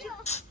Thank you.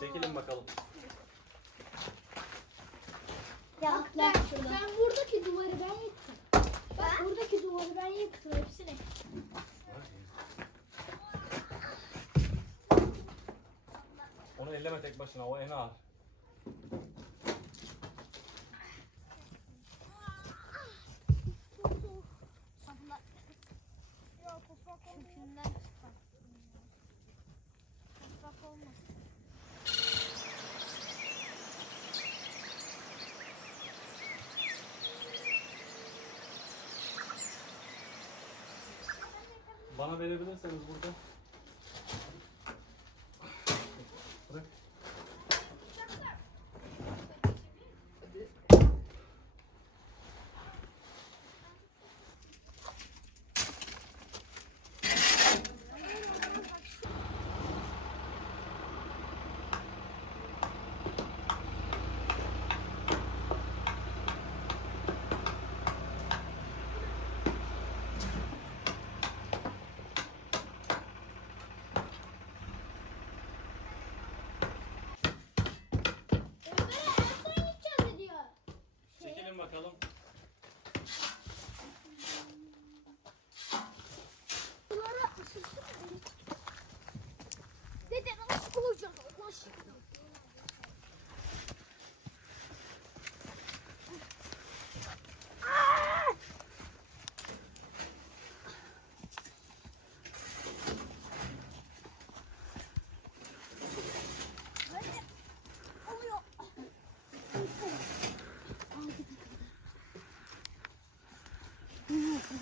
Çekilin bakalım. Ya Bak ben, ben buradaki duvarı ben yıktım. Bak buradaki duvarı ben yıktım hepsini. Onu elleme tek başına o en ağır. все розгортається.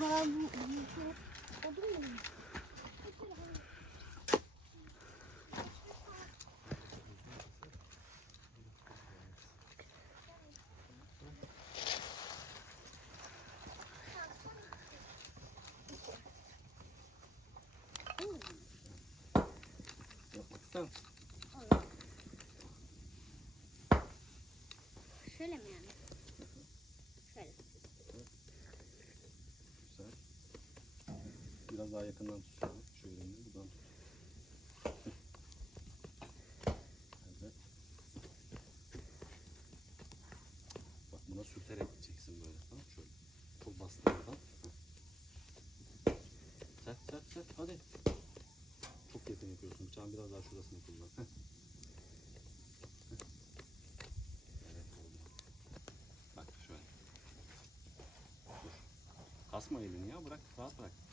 Bu kadar bu bu odun mu? Tamam. Biraz daha yakından tut. şunu. Şu elini buradan tut. Evet. Bak buna sürterek gideceksin böyle. Tamam? Şöyle. Çok bastırmadan. Sert sert sert. Hadi. Çok yakın yapıyorsun. Bıçağın biraz daha şurasını kullan. Heh. Şöyle. Kasma elini ya bırak rahat bırak.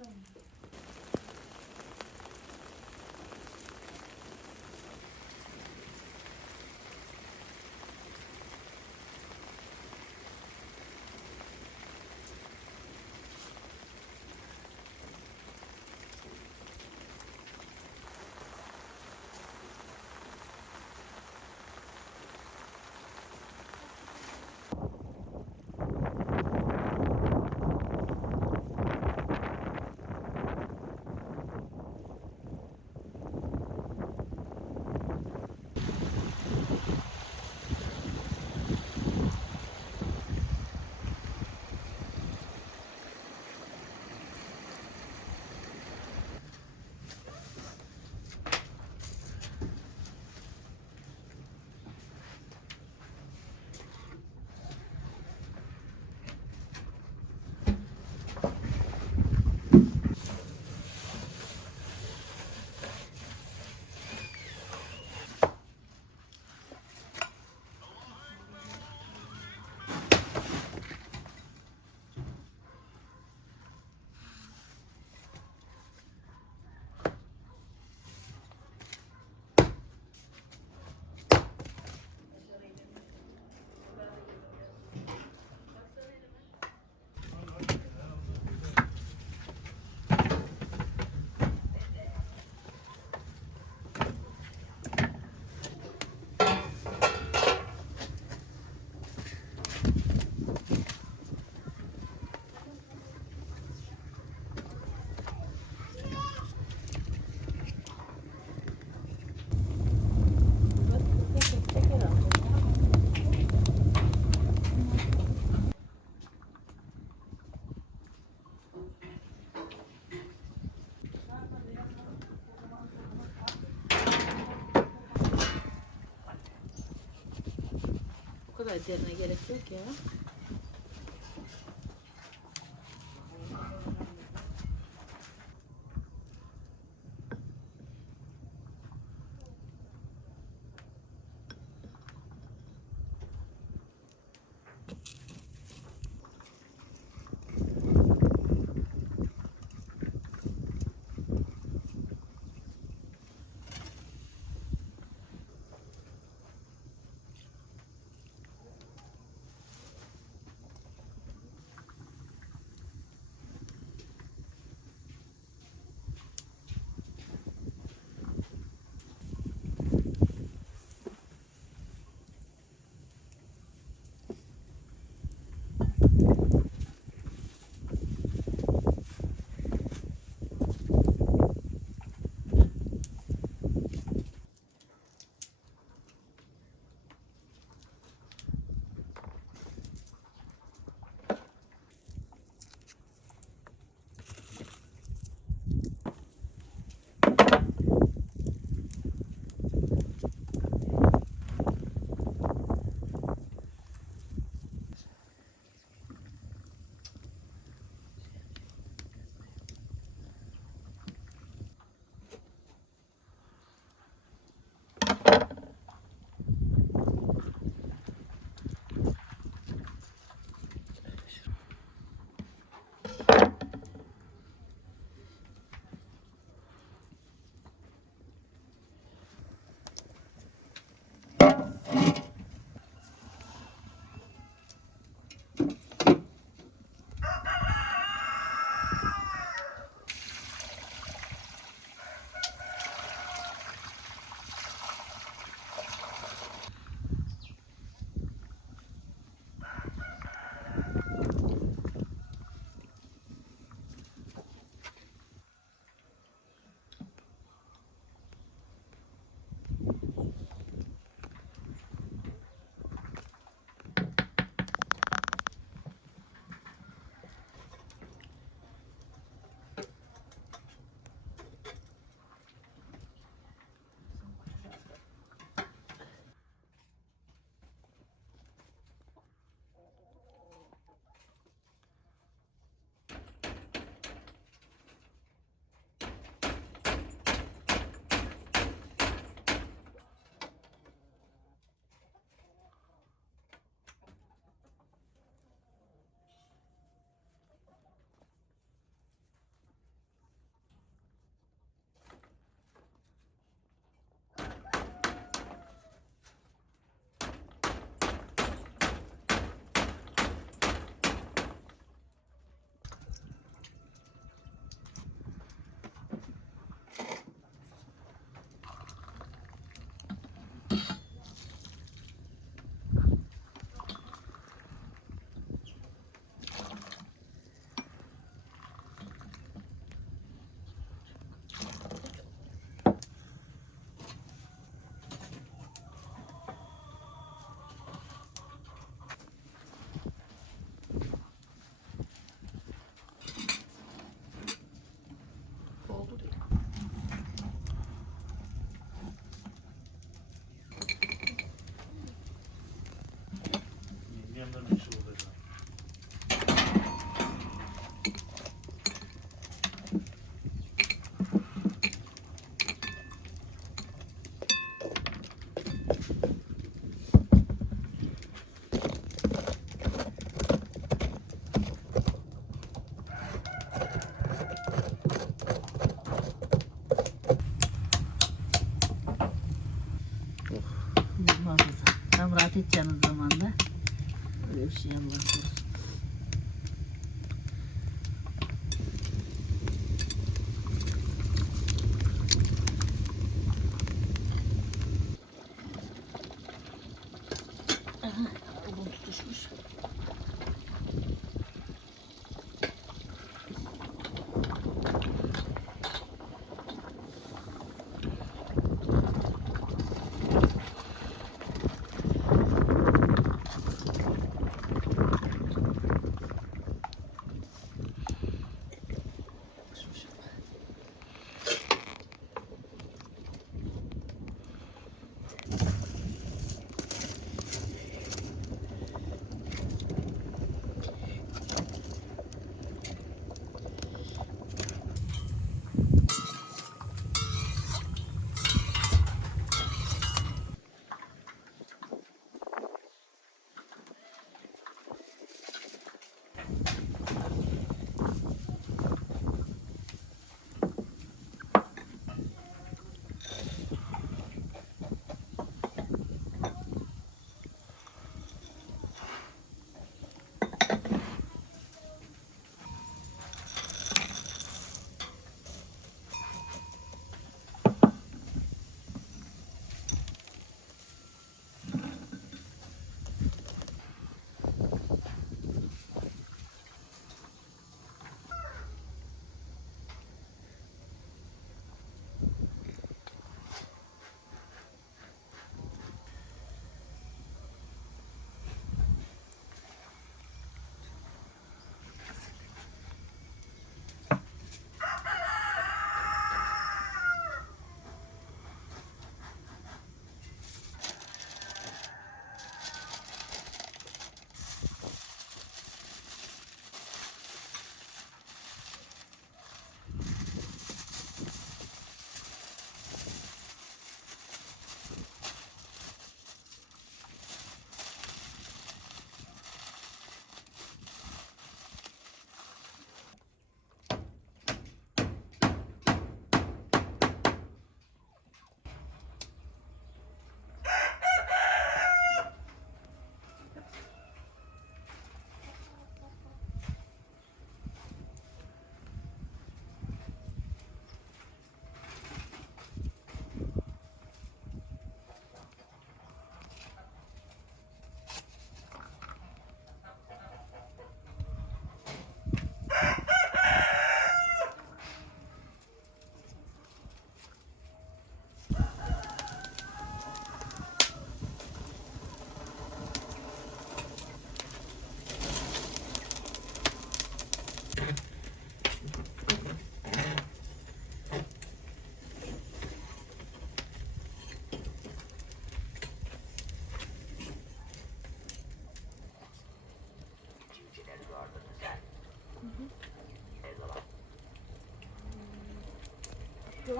awesome. Kadar derine gerek yok ya.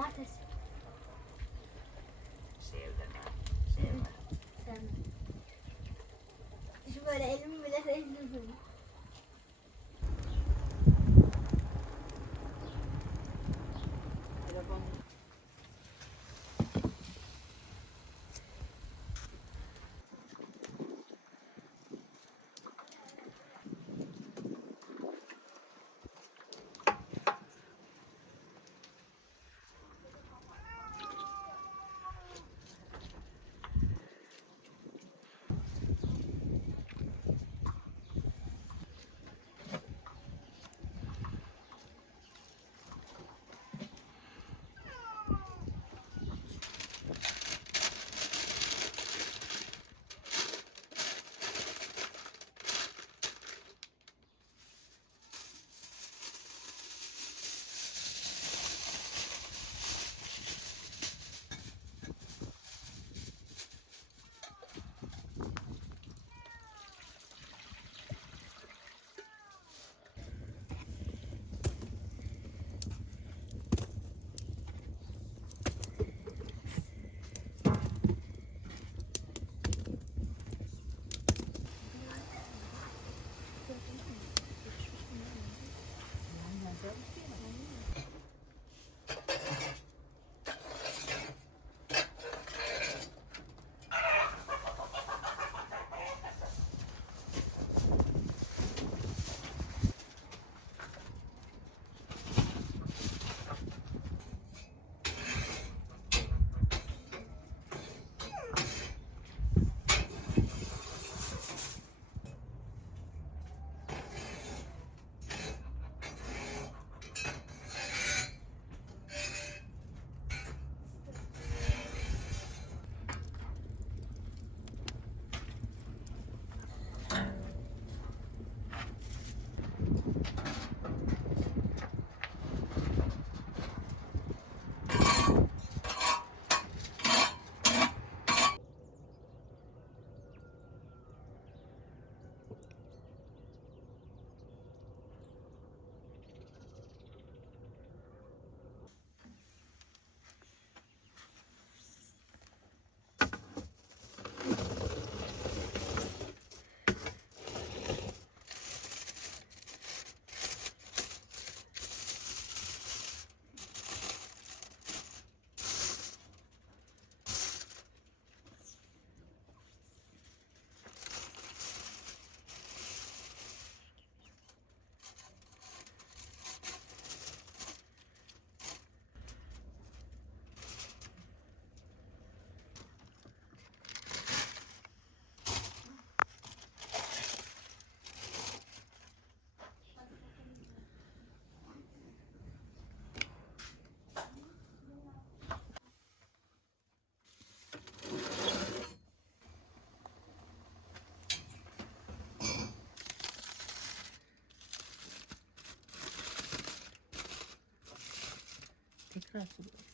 want to 看。